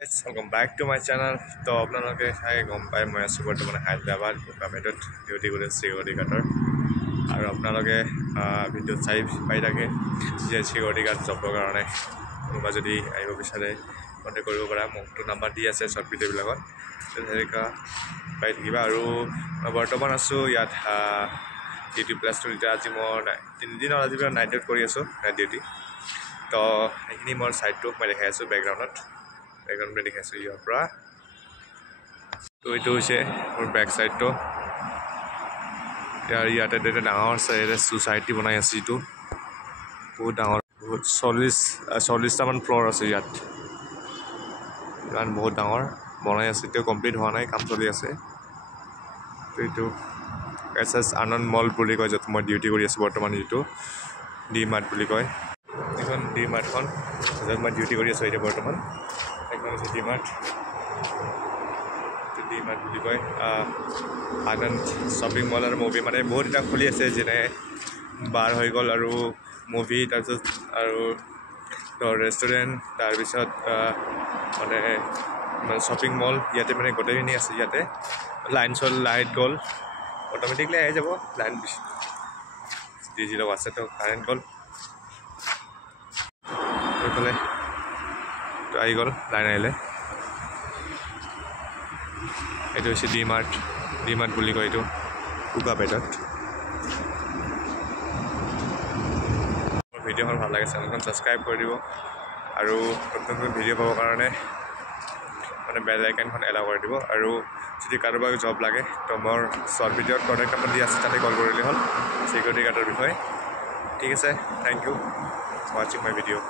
Welcome back to my channel. তো আপোনালোকে চাই গম পাই মই আছোঁ বৰ্তমান হায়দৰাবাদ কোকামেটত ডিউটি কৰি চিকিউৰিটি গাৰ্ডৰ আৰু আপোনালোকে ভিডিঅ'ত চাই পাই থাকে যে চিকিউৰিটি গাৰ্ড জবৰ কাৰণে কোনোবা যদি আহিব বিচাৰে কণ্টেক্ট কৰিব পৰা মোকতো নাম্বাৰ দি আছে শ্বৰ্ট ভিডিঅ'বিলাকত তেনেকুৱা পাই থাকিবা আৰু মই বৰ্তমান আছোঁ ইয়াত ডিউটি প্লাছটো এতিয়া আজি মই 3 দিনৰ আজি নাইট ডিউটি কৰি আছোঁ নাইট ডিউটি তো সেইখিনি মোৰ ছাইডটো মই দেখাই আছোঁ বেকগ্ৰাউণ্ডত দেখাইছোঁ ইয়াৰ পৰা তো এইটো হৈছে মোৰ বেক ছাইডটো ইয়াতে এটা ডাঙৰ ছ'চাইটি বনাই আছে যিটো বহুত ডাঙৰ বহুত 40টামান ফ্ল'ৰ আছে ইয়াত ইমান বহুত ডাঙৰ বনাই আছে এতিয়াও কমপ্লিট হোৱা নাই কাম চলি আছে তো এইটো এছ আনন্দ মল বুলি কয় য'ত মই ডিউটি কৰি আছোঁ বৰ্তমান যিটো ডি মাৰ্ট বুলি কয় এইখন ডি মাৰ্টখন য'ত মই ডিউটি কৰি আছোঁ এতিয়া বৰ্তমান এখন হৈছে ডি মাৰ্ট বুলি কয় আনন্দ শ্বপিং মল আৰু মুভি মানে বহুত এটা খুলি আছে যেনে বাৰ হৈ গ'ল আৰু মুভি তাৰপিছত আৰু ৰেষ্টুৰেণ্ট তাৰপিছত মানে শ্বপিং মল ইয়াতে মানে গোটেইখিনি আছে ইয়াতে লাইট গ'ল অট'মেটিকলি আহি যাব লাইন যি লগ আছে তো কাৰেণ্ট গ'ল এইফালে তো আহি গ'ল লাইন আহিলে এইটো হৈছে ডি মাৰ্ট বুলি কয় এইটো কোকামেটত ভিডিঅ'খন ভাল লাগে চেনেলখন ছাবস্ক্ৰাইব কৰি দিব আৰু নতুন ভিডিঅ' পাবৰ কাৰণে মানে বেল আইকনখন এলাউ কৰি দিব আৰু যদি কাৰোবাক জব লাগে তো মোৰ শ্বৰ্ট ভিডিঅ'ত কণ্টেক্ট নম্বৰ দি আছে তাতে কল কৰিলে হ'ল চিকিউৰিটি গাৰ্ডৰ বিষয়ে ঠিক আছে থেংক ইউ ৱাচিং মাই ভিডিঅ'